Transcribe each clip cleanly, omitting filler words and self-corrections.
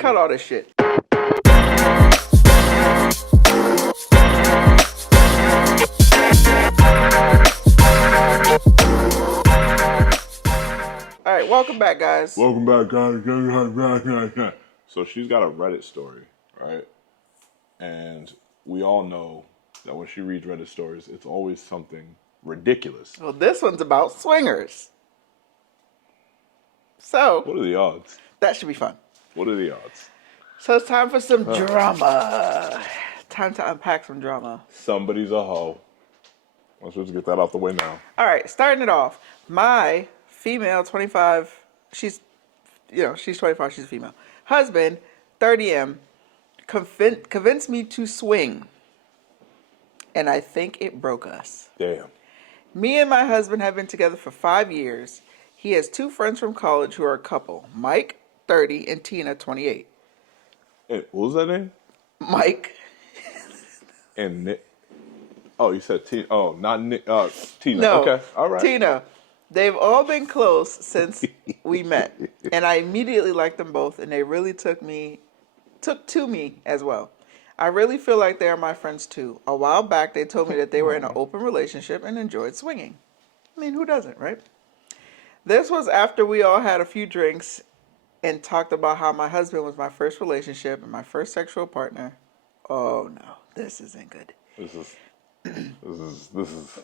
Cut all this shit. All right, welcome back, guys. Welcome back, guys. So she's got a Reddit story, right? And we all know that when she reads Reddit stories, it's always something ridiculous. Well, this one's about swingers. So, What are the odds? that should be fun. What are the odds? So it's time for some drama. Time to unpack some drama. Somebody's a hoe. Let's just get that out the way now. All right, starting it off. My female, 25, she's 25, she's a female. Husband, 30M, convinced me to swing. And I think it broke us. Damn. Me and my husband have been together for 5 years. He has 2 friends from college who are a couple. Mike, 30, and Tina, 28. Hey, what was that name? Mike. And Nick. Oh, you said Tina. Oh, not Nick. Tina. No, Okay. All right. Tina. They've all been close since we met. And I immediately liked them both, and they really took to me as well. I really feel like they are my friends too. A while back, they told me that they were in an open relationship and enjoyed swinging. I mean, who doesn't, right? This was after we all had a few drinks and talked about how my husband was my first relationship and my first sexual partner. Oh no, this isn't good. This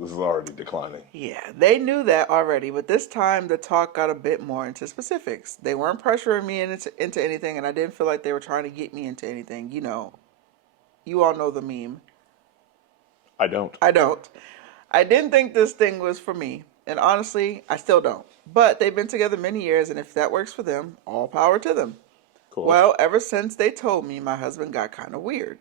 is already declining. Yeah, they knew that already, but this time the talk got a bit more into specifics. They weren't pressuring me into anything, and I didn't feel like they were trying to get me into anything. You know, you all know the meme. I don't. I didn't think this thing was for me, and honestly, I still don't. But they've been together many years, and if that works for them, all power to them. Cool. Well, ever since they told me, my husband got kind of weird.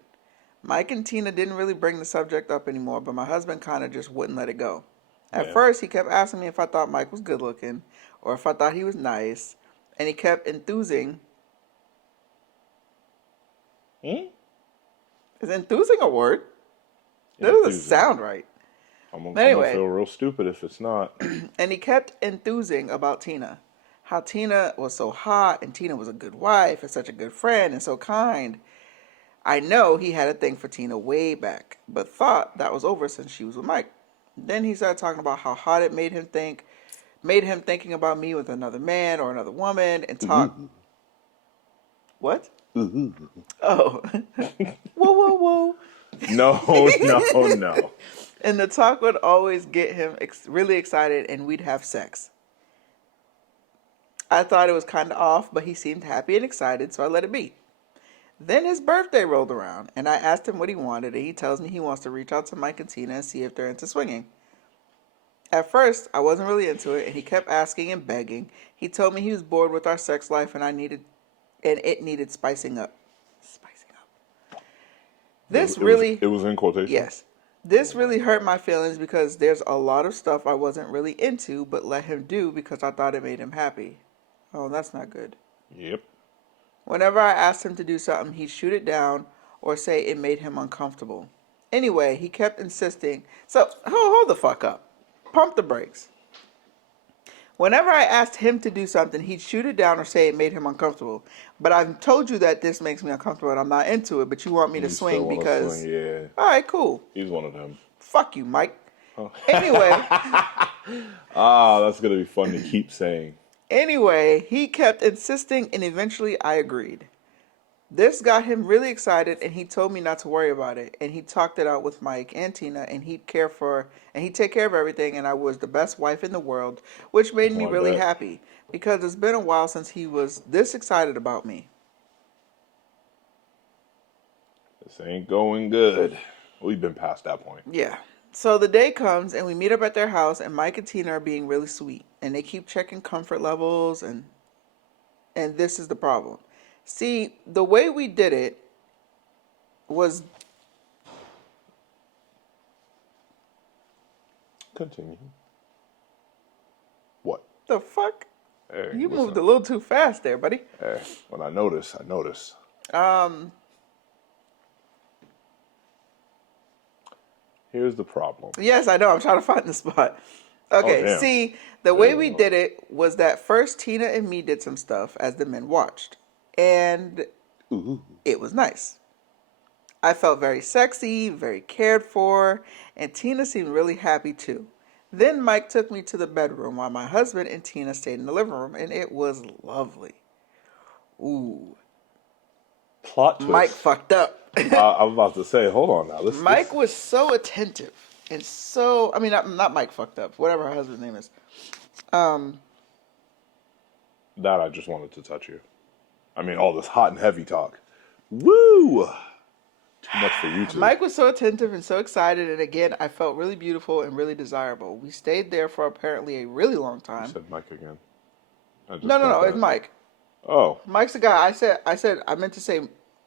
Mike and Tina didn't really bring the subject up anymore, but my husband kind of just wouldn't let it go. At first, he kept asking me if I thought Mike was good looking or if I thought he was nice, and he kept enthusing. Is enthusing a word? That doesn't sound right. I'm gonna feel real stupid if it's not. And he kept enthusing about Tina. How Tina was so hot, and Tina was a good wife, and such a good friend, and so kind. I know he had a thing for Tina way back, but thought that was over since she was with Mike. Then he started talking about how hot it made him thinking about me with another man or another woman, and talk. What? Oh. Whoa. No. And the talk would always get him really excited, and we'd have sex. I thought it was kind of off, but he seemed happy and excited, so I let it be. Then his birthday rolled around, and I asked him what he wanted, and he tells me he wants to reach out to Mike and Tina and see if they're into swinging. At first, I wasn't really into it, and he kept asking and begging. He told me he was bored with our sex life, and it needed spicing up. It was in quotation. Yes. This really hurt my feelings because there's a lot of stuff I wasn't really into, but let him do because I thought it made him happy. Oh, that's not good. Yep. Whenever I asked him to do something, he'd shoot it down or say it made him uncomfortable. Anyway, he kept insisting. So, hold the fuck up. Pump the brakes. Whenever I asked him to do something, he'd shoot it down or say it made him uncomfortable. But I've told you that this makes me uncomfortable and I'm not into it, but you want me to swing because... Swing, yeah. All right, cool. He's one of them. Fuck you, Mike. Oh. Anyway. That's going to be fun to keep saying. Anyway, he kept insisting, and eventually I agreed. This got him really excited, and he told me not to worry about it. And he talked it out with Mike and Tina, and he'd take care of everything, and I was the best wife in the world, which made me really happy because it's been a while since he was this excited about me. This ain't going good. We've been past that point. Yeah. So the day comes, and we meet up at their house, and Mike and Tina are being really sweet. And they keep checking comfort levels, and this is the problem. See, the way we did it was... Continue. What? The fuck? Hey, you moved a little too fast there, buddy. Hey, when I notice. Here's the problem. Yes, I know. I'm trying to find the spot. Okay, see, the way we did it was that first Tina and me did some stuff as the men watched. And Ooh. It was nice. I felt very sexy, very cared for, and Tina seemed really happy too. Then Mike took me to the bedroom while my husband and Tina stayed in the living room, and it was lovely. Ooh, Plot Mike twist. fucked up. I was about to say, hold on now. Mike was so attentive and so, I mean, not Mike fucked up, whatever her husband's name is. Um, That I just wanted to touch you. I mean, all this hot and heavy talk. Woo! Too much for you two. Mike was so attentive and so excited, and again, I felt really beautiful and really desirable. We stayed there for apparently a really long You time. said Mike again. I just No, no, got no, it's that. Mike. Oh, Mike's the guy. I meant to say,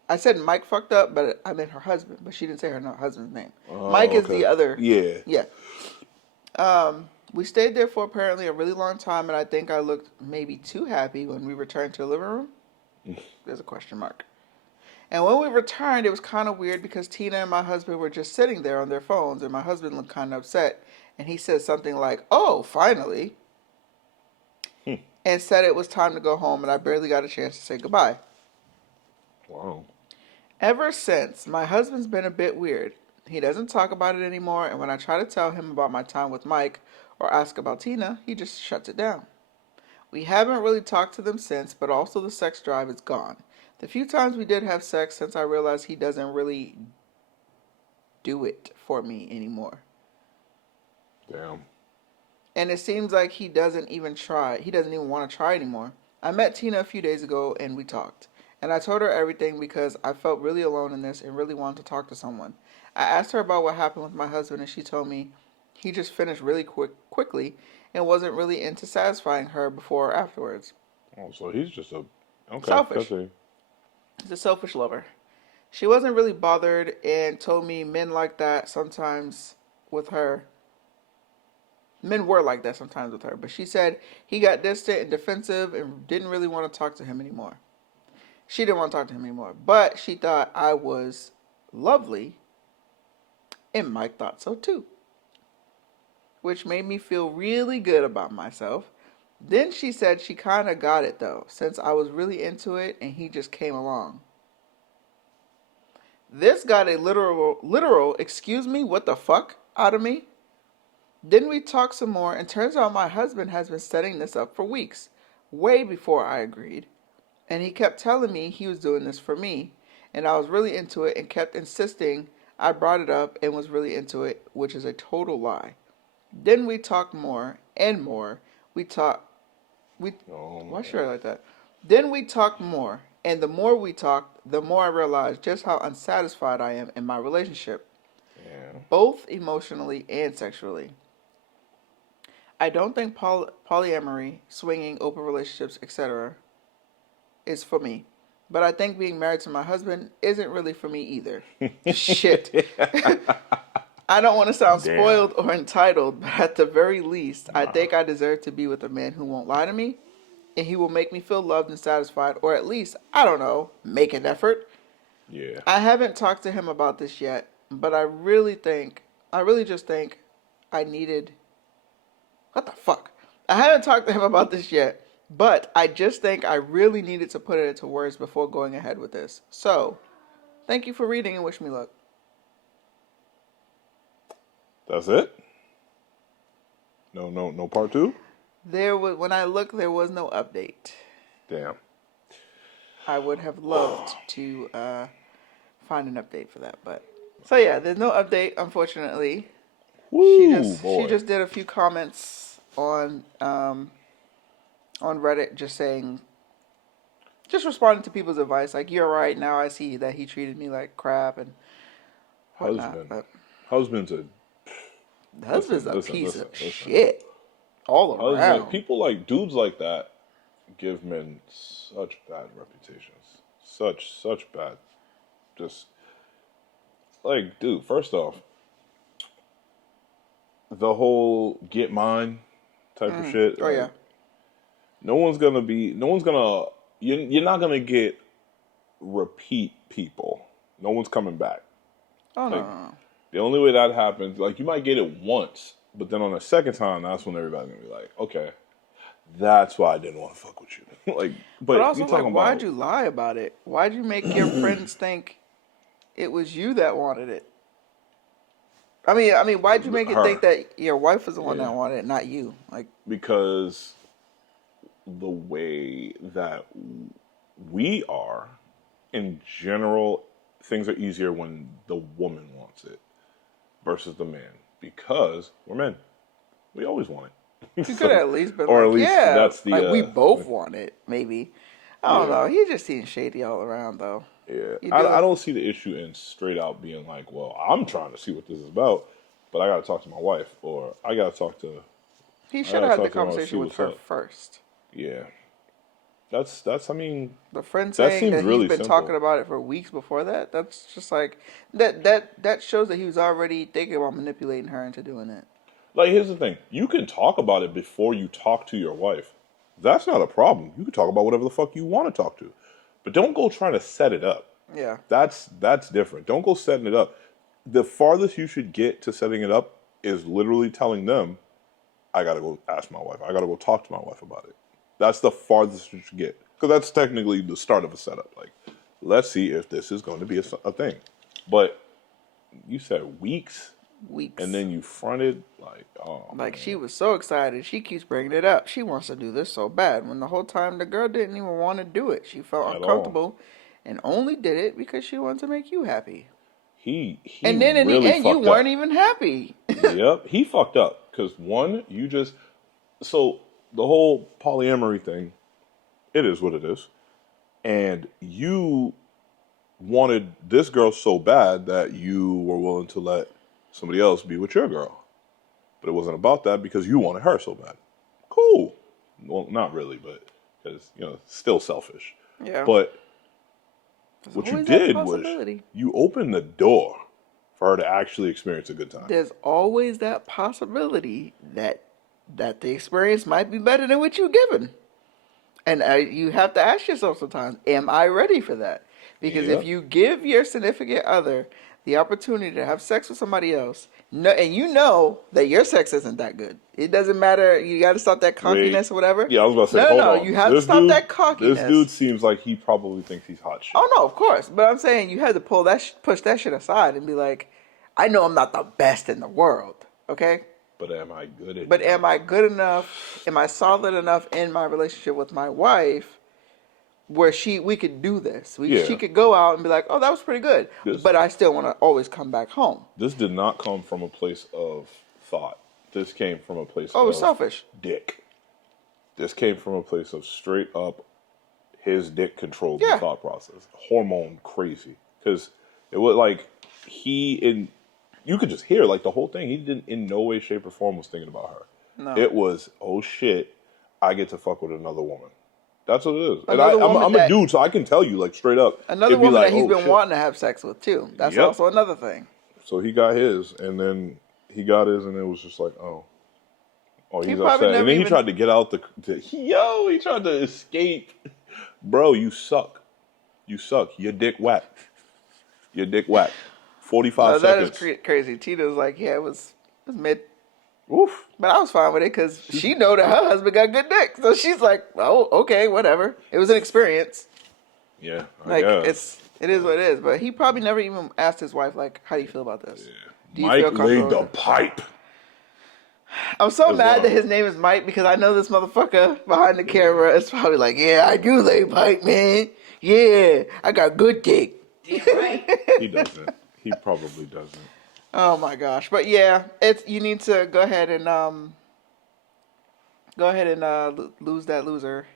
I said Mike fucked up, but I meant her husband, but she didn't say her husband's name. Mike is okay. the other. Yeah. Yeah. We stayed there for apparently a really long time, and I think I looked maybe too happy when we returned to the living room. There's a question mark. And when we returned, it was kind of weird because Tina and my husband were just sitting there on their phones, and my husband looked kind of upset. And he said something like, "Oh, finally," and said it was time to go home, and I barely got a chance to say goodbye. Wow. Ever since, my husband's been a bit weird. He doesn't talk about it anymore, and when I try to tell him about my time with Mike or ask about Tina, he just shuts it down. We haven't really talked to them since, but also the sex drive is gone. The few times we did have sex since I realized he doesn't really do it for me anymore. Damn. And it seems like he doesn't even try. He doesn't even want to try anymore. I met Tina a few days ago and we talked. And I told her everything because I felt really alone in this and really wanted to talk to someone. I asked her about what happened with my husband and she told me he just finished really quickly and wasn't really into satisfying her before or afterwards. Oh, so he's just a okay. Selfish. He's a selfish lover. She wasn't really bothered and told me men like that sometimes with her. Men were like that sometimes with her, but she said he got distant and defensive and didn't really want to talk to him anymore. She didn't want to talk to him anymore, but she thought I was lovely, and Mike thought so too, which made me feel really good about myself. Then she said she kind of got it though, since I was really into it and he just came along. This got a literal, excuse me, what the fuck out of me. Then we talked some more, and turns out my husband has been setting this up for weeks, way before I agreed. And he kept telling me he was doing this for me, and I was really into it and kept insisting I brought it up and was really into it, which is a total lie. Then we talked more and more. We talked, we, Oh my why should god. I like that? Then we talked more, and the more we talked, the more I realized just how unsatisfied I am in my relationship, Yeah. both emotionally and sexually. I don't think polyamory, swinging, open relationships, etc., is for me. But I think being married to my husband isn't really for me either. Shit. I don't want to sound Damn. spoiled or entitled, but at the very least, I think I deserve to be with a man who won't lie to me and he will make me feel loved and satisfied, or at least, I don't know, make an effort. Yeah. I haven't talked to him about this yet, but I really just think I needed. What the fuck? I haven't talked to him about this yet, but I just think I really needed to put it into words before going ahead with this. So, thank you for reading and wish me luck. That's it. No part two. When I looked, there was no update. Damn. I would have loved to find an update for that, but so yeah, there's no update, unfortunately. Woo, She boy. just did a few comments on Reddit, just responding to people's advice, like you're right. Now I see that he treated me like crap and whatnot. Husband. But Husband's a the husband's listen, a listen, piece listen, of listen. shit all Husband. around. People like dudes like that give men such bad reputations. Such bad. Just like, dude. First off, the whole get mine type of shit. Oh Like, yeah, no one's gonna be. No one's gonna. You're not gonna get repeat people. No one's coming back. oh no, Like, no, no. the only way that happens, like you might get it once, but then on the second time, that's when everybody's gonna be like, okay, That's why I didn't want to fuck with you. Like, But but you also, like, talking why'd about you lie about it? Why'd you make your friends think it was you that wanted it? Why'd you make it think her? that your wife was the one Yeah, that wanted it, not you? Like, because the way that we are in general, things are easier when the woman wants it versus the man because we're men. We always want it. you could have So, at least been or at like, least yeah, that's like we the both want it, maybe. I don't yeah. know. He just seems shady all around, though. Yeah, You I doing? don't see the issue in straight out being like, well, I'm trying to see what this is about, but I got to talk to my wife, or He I should got have to had the talk to them, or see conversation with what's her up. first. Yeah, that's. I mean, The friend that saying seems that he's really been talking simple. about it for weeks before that, that's just like that shows that he was already thinking about manipulating her into doing it. Like, here's the thing: you can talk about it before you talk to your wife. That's not a problem. You can talk about whatever the fuck you want to talk to, but don't go trying to set it up. Yeah. That's different. Don't go setting it up. The farthest you should get to setting it up is literally telling them, I gotta go ask my wife. I gotta go talk to my wife about it. That's the farthest you should get. Because that's technically the start of a setup. Like, let's see if this is going to be a thing. But you said weeks, and Weeks. then you fronted, like, oh, Like she man, was so excited. She keeps bringing it up. She wants to do this so bad. When the whole time the girl didn't even want to do it. She felt at all. uncomfortable and only did it because she wanted to make you happy. He And then in the really end, you fucked weren't up. even happy. Yep, he fucked up. Because, one, you just. So, the whole polyamory thing, it is what it is. And you wanted this girl so bad that you were willing to let somebody else be with your girl. But it wasn't about that because you wanted her so bad. Cool. Well, not really, but because, still selfish. Yeah. But There's what you always that did was possibility. you opened the door for her to actually experience a good time. There's always that possibility that the experience might be better than what you're given. And you have to ask yourself sometimes, am I ready for that? Because if Yep. you give your significant other the opportunity to have sex with somebody else, no, and you know that your sex isn't that good, it doesn't matter. You got to stop that Wait. cockiness or whatever. Yeah, I was about to say, No, hold no, on. you have to stop that This dude cockiness. seems like he probably thinks he's hot shit. Oh no, of course. But I'm saying you have to pull that, push that shit aside and be like, I know I'm not the best in the world. Okay. But am I good But enough? am I good enough? Am I solid enough in my relationship with my wife where we could do this? She Yeah. could go out and be like, "Oh, that was pretty good," This but I still want to always come back home. this did not come from a place of thought. This came from a place Oh, it's of selfish. dick. This came from a place of straight up his dick controlled the Yeah. thought process. Hormone crazy. Because it was like you could just hear like the whole thing. He didn't in no way, shape, or form was thinking about her. No. It was, oh shit, I get to fuck with another woman. That's what it is. And Another woman I'm a that dude, so I can tell you like straight up. another It'd be woman like, that he's oh been shit. wanting to have sex with too. That's Yep. also another thing. So he got his, and then he got his, and it was just like, oh, He he's probably upset. never And then he even. tried to get out he tried to escape. Bro, you suck. You suck. Your dick whack. Your dick whack. 45 No, that is seconds. crazy. Tina's like, yeah, it was mid. Oof. But I was fine with it because she know that her husband got good dick, so she's like, "Oh, okay, whatever." It was an experience. Yeah, I Like guess. it is what it is. But he probably never even asked his wife, like, "How do you feel about this? Do you Mike feel laid comfortable?" the pipe. I'm so It's mad that wild. his name is Mike because I know this motherfucker behind the camera is probably like, "Yeah, I do lay pipe, man. Yeah, I got good dick." Damn right. He doesn't. He probably doesn't. Oh my gosh! But yeah, you need to go ahead and lose that loser.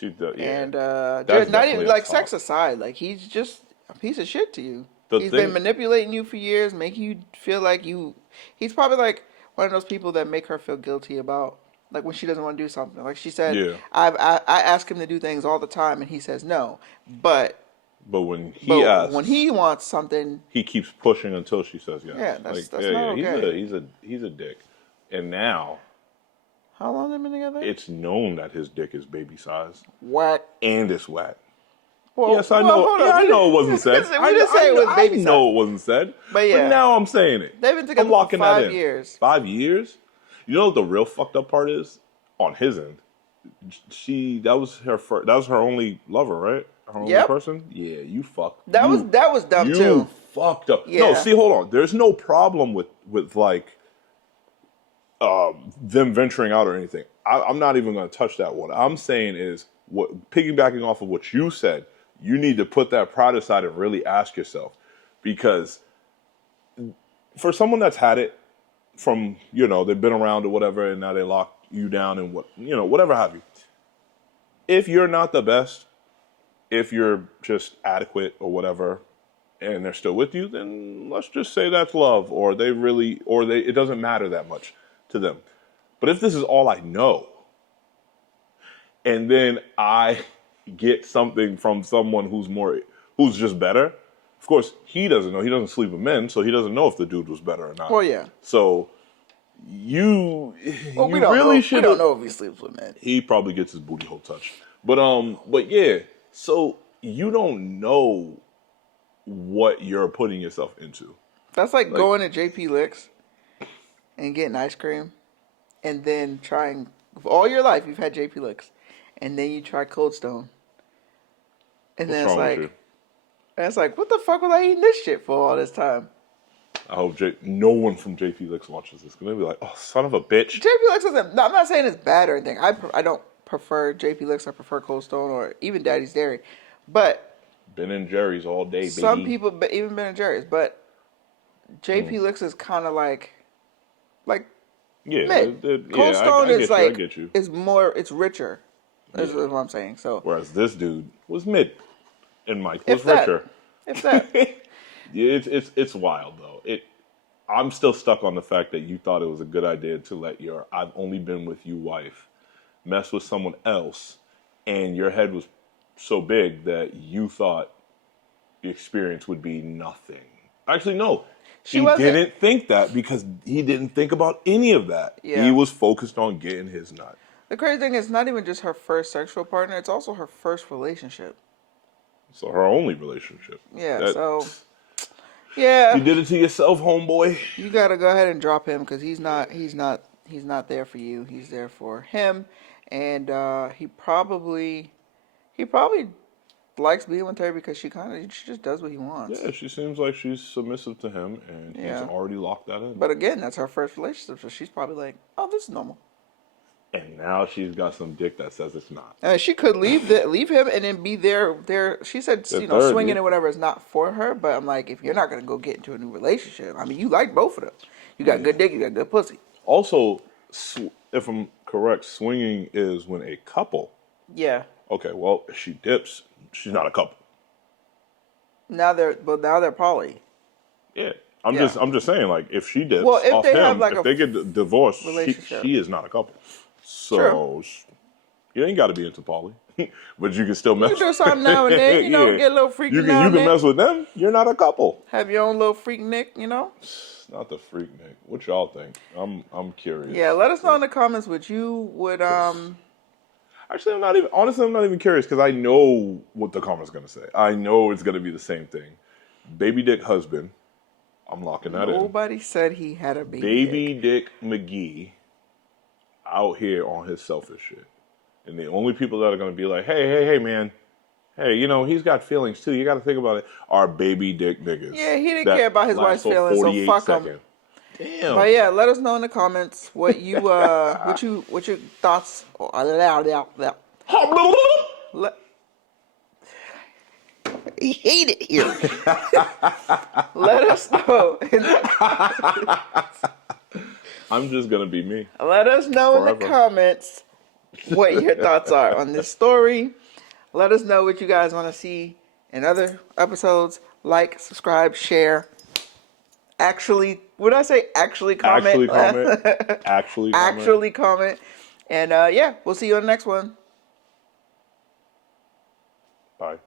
Yeah. And That's not even definitely a like top. sex aside, like he's just a piece of shit to you. The He's thing- been manipulating you for years, making you feel like you. He's probably like one of those people that make her feel guilty about like when she doesn't want to do something. Like she said, Yeah. I ask him to do things all the time, and he says no. But But when he asks, when he wants something, he keeps pushing until she says yes. Yeah, that's not okay. He's a dick. And now how long have they been together? it's known that his dick is baby size Whack. and it's wet. Well, Yes, I know. hold on. Yeah, I know it wasn't said. We didn't say it was baby I size. know it wasn't said. But yeah. now I'm saying it. They've been together I'm locking for that 5 in. years. 5 years? You know what the real fucked up part is? On his end. that was her first, that was her only lover, right? Her only Yep. person. Yeah, you fucked. That was dumb You too. fucked up. No, Yeah. see, hold on. There's no problem with like them venturing out or anything. I'm not even going to touch that one. I'm saying is what piggybacking off of what you said. You need to put that pride aside and really ask yourself, because for someone that's had it from they've been around or whatever, and now they lock you down and whatever have you. If you're not the best, if you're just adequate or whatever, and they're still with you, then let's just say that's love, or it doesn't matter that much to them. But if this is all I know, and then I get something from someone who's just better, of course he doesn't know. He doesn't sleep with men, so he doesn't know if the dude was better or not. Well, yeah. So Well, we you really should. We don't know if he sleeps with men. He probably gets his booty hole touched. But yeah. So you don't know what you're putting yourself into. That's like going to JP Licks and getting ice cream, and then trying all your life you've had JP Licks, and then you try Cold Stone, and What's then wrong with you? it's like, what the fuck was I eating this shit for all this time? I hope no one from JP Licks watches this. They'll be like, "Oh, son of a bitch." JP Licks isn't. No, I'm not saying it's bad or anything. I don't prefer JP Licks. I prefer Cold Stone or even Daddy's Dairy, but Ben and Jerry's all day, baby. some people, but even Ben and Jerry's, but JP Licks is kind of like yeah, mid. Cold Stone I is get you, like I get you. is more. It's richer. Is what I'm saying. So Whereas this dude was mid, and Mike if was that, richer. if that, Yeah, it's wild though. I'm still stuck on the fact that you thought it was a good idea to let your "I've only been with you" wife mess with someone else, and your head was so big that you thought the experience would be nothing. Actually, no. He didn't think that, because he didn't think about any of that. Yeah. He was focused on getting his nut. The crazy thing is, not even just her first sexual partner; it's also her first relationship. So her only relationship. Yeah. Yeah. You did it to yourself, homeboy. You gotta go ahead and drop him because he's not there for you. He's there for him, and he probably likes being with her because she just does what he wants. Yeah, she seems like she's submissive to him, and he's already locked that in. But again, that's her first relationship, so she's probably like, "Oh, this is normal." And now she's got some dick that says it's not. And she could leave him and then be there. She said, swinging and whatever is not for her. But I'm like, if you're not gonna go get into a new relationship, I mean, you like both of them. You got good dick, you got good pussy. Also, if I'm correct, swinging is when a couple. Yeah. Okay, well, if she dips, she's not a couple. Now they're poly. Yeah. I'm just saying, like, if she dips if off they him, have like if they get divorced, she is not a couple. So you ain't got to be into poly, but you can still mess. You do something now and then, get a little freaky now and then. You can mess with them. You're not a couple. Have your own little freak Nick, Not the freak Nick. What y'all think? I'm curious. Yeah, let us know in the comments what you would Actually, I'm not even curious, because I know what the comments gonna say. I know it's gonna be the same thing. Baby dick husband. I'm locking that in. Nobody said he had a baby. Baby dick McGee out here on his selfish shit. And the only people that are going to be like, hey, man, hey, he's got feelings too. You got to think about it. Are baby dick niggas. Yeah, he didn't care about his wife's feelings, so fuck him. Damn. But yeah, let us know in the comments what you what your thoughts. He hate it here. Let us know. I'm just gonna be me. Let us know in the comments what your thoughts are on this story. Let us know what you guys want to see in other episodes. Like, subscribe, share. Actually, would I say actually comment? Actually comment. Actually comment. Actually comment. And we'll see you on the next one. Bye.